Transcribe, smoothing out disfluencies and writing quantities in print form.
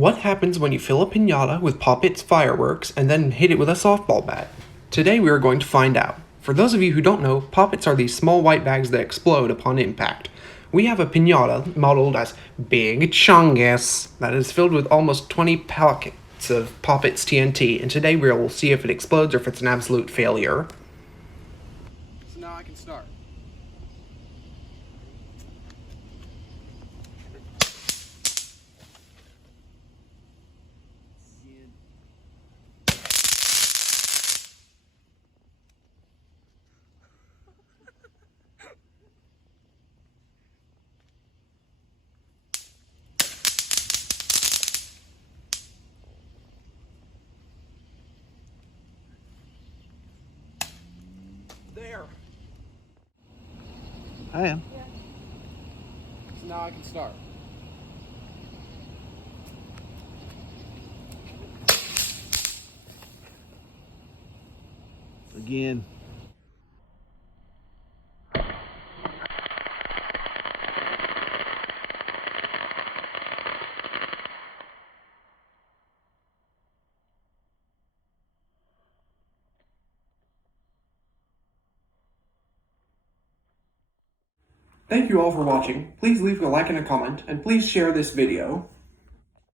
What happens when you fill a piñata with Pop-Its fireworks and then hit it with a softball bat? Today we are going to find out. For those of you who don't know, Pop-Its are these small white bags that explode upon impact. We have a piñata modeled as Big Chungus that is filled with almost 20 packets of Pop-Its TNT, and today we will see if it explodes or if it's an absolute failure. So now I can start. There. I am. Yeah. So now I can start. Again. Thank you all for watching. Please leave a like and a comment, and please share this video.